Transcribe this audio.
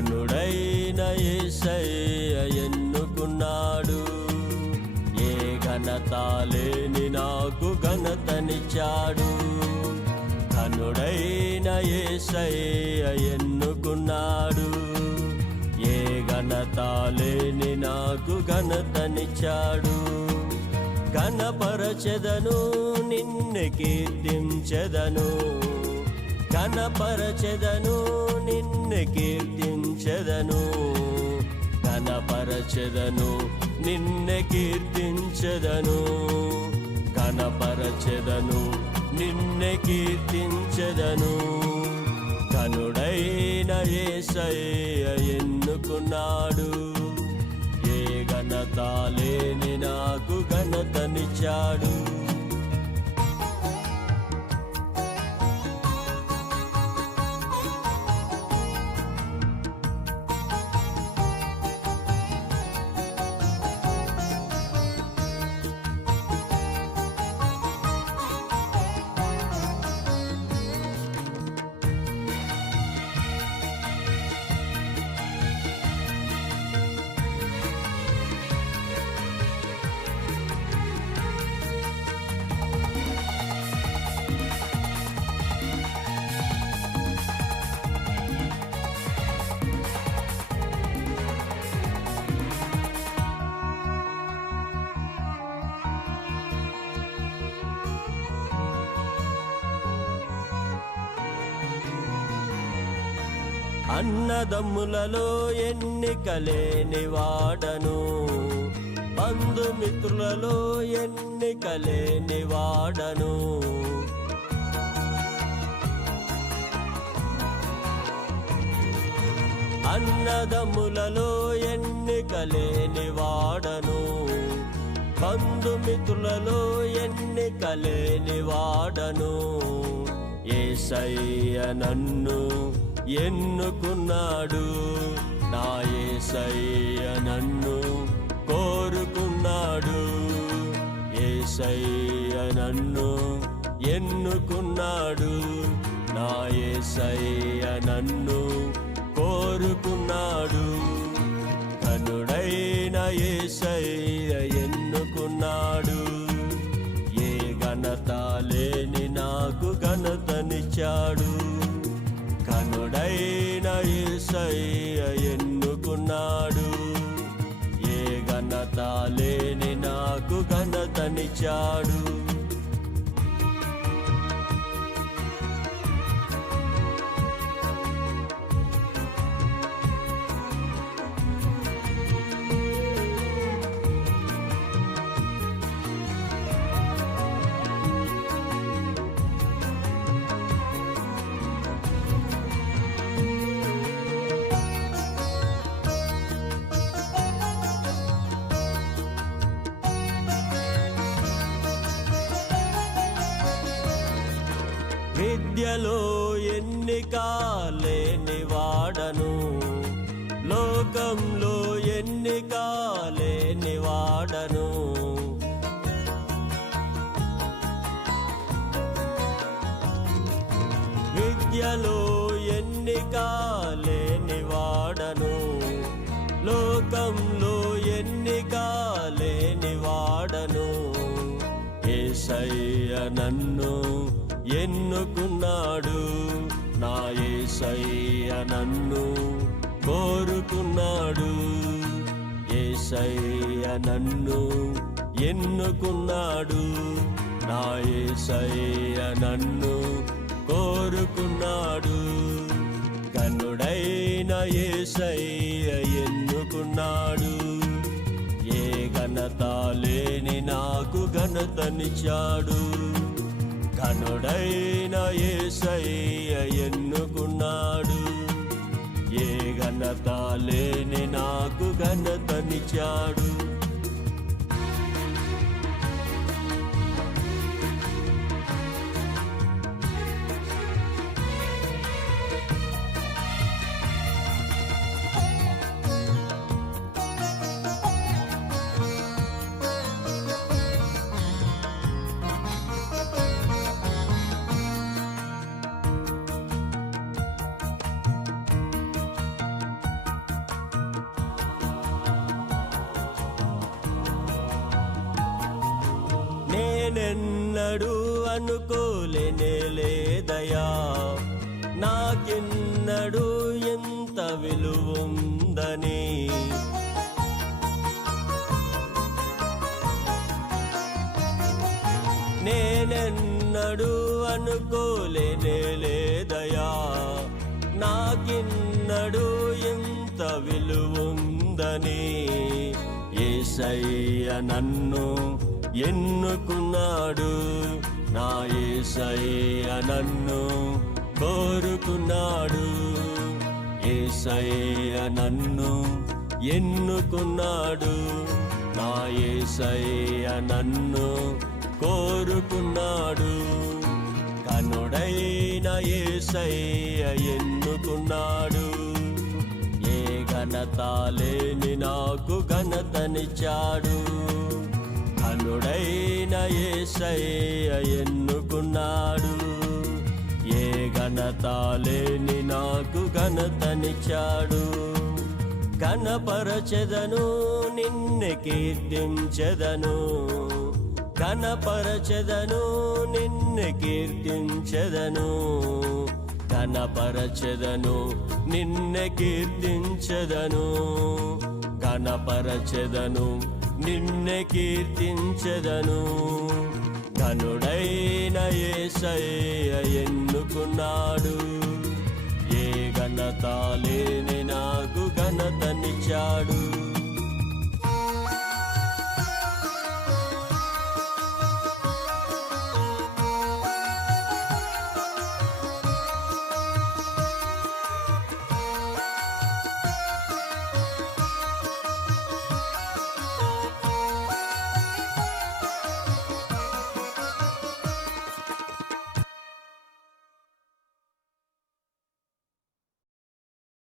ఘనుడైన ఎన్నుకున్నాడు? ఏ ఘనత లేని నాకు ఘనతనిచ్చాడు. ఘనుడైన ఏసయ్య ఎన్నుకున్నాడు? ఏ ఘనత లేని నాకు ఘనతనిచ్చాడు. ఘనపరచెదను నిన్ను కీర్తించెదను. ఘనపరచెదను నిన్ను కనపరచెదను నిన్నే కీర్తించెదను. కనపరచెదను నిన్నే కీర్తించెదను. కనుడైన ఏసయ్య ఎన్నుకున్నాడు. ఏ ఘనత లేని నాకు ఘనతనిచ్చాడు. అన్నదమ్ములలో ఎన్నికలేని వాడను. బంధుమిత్రులలో ఎన్నికలేని వాడను. అన్నదమ్ములలో ఎన్నికలేని వాడను. బంధుమిత్రులలో ఎన్నికలేని వాడను. ఏసయ్య నన్ను ఎన్నుకున్నాడు? నా ఏసయ్య నన్ను కోరుకున్నాడు. ఏసయ్య నన్ను ఎన్నుకున్నాడు? నా ఏసయ్య నన్ను కోరుకున్నాడు. తనుడైన ఏసయ్య ఎన్నుకున్నాడు? లేని నాకు ఘనతనిచాడు విద్యలో ఎన్నిక లేని వాడను. లోకంలో ఎన్నిక లేని వాడను. విద్యలో ఎన్నిక లేని వాడను. లోకంలో ఎన్నిక లేని వాడను. ఏసయ్య నన్ను ఎన్నుకున్నాడు నా ఏసయ్య నన్ను కోరుకున్నాడు. ఏసయ్య నన్ను ఎన్నుకున్నాడు నా ఏసయ్య నన్ను కోరుకున్నాడు. కన్నుడైన ఏసయ్య ఎన్నుకున్నాడు. ఏ ఘనత లేని నాకు ఘనతనిచ్చాడు. ఘనుడైన ఏసయ్య ఎన్నుకున్నాడు. ఏ ఘనత లేని నాకు ఘనతనిచ్చాడు. నేనెన్న అనుకోలేనే లేదయా నాకెన్నడూ ఎంత విలువుందని నేనెన్నడూ అనుకోలేనే లేదయా నాకిన్నడు ఎంత విలువుందని ఏసయ్య నన్ను ఎన్నుకున్నాడు నా ఏసయ్య నన్ను కోరుకున్నాడు. ఏసయ్య నన్ను ఎన్నుకున్నాడు నా ఏసయ్య నన్ను కోరుకున్నాడు. కనుడైన ఏసయ్య ఎన్నుకున్నాడు. ఏ ఘనత లేని నాకు ఘనతనిచ్చాడు. కనుడైన ఏసయ్య ఎన్నుకున్నాడు. ఏ ఘనత లేని నాకు ఘనతనిచ్చాడు. కనపరచెదను నిన్ను కీర్తించెదను. ఘనపరచెదను నిన్ను కీర్తించెదను. కనపరచెదను నిన్ను కీర్తించెదను. కనపరచెదను నిన్నే కీర్తించెదను. ధనుడైన ఏసయ్య ఎన్నుకున్నాడు?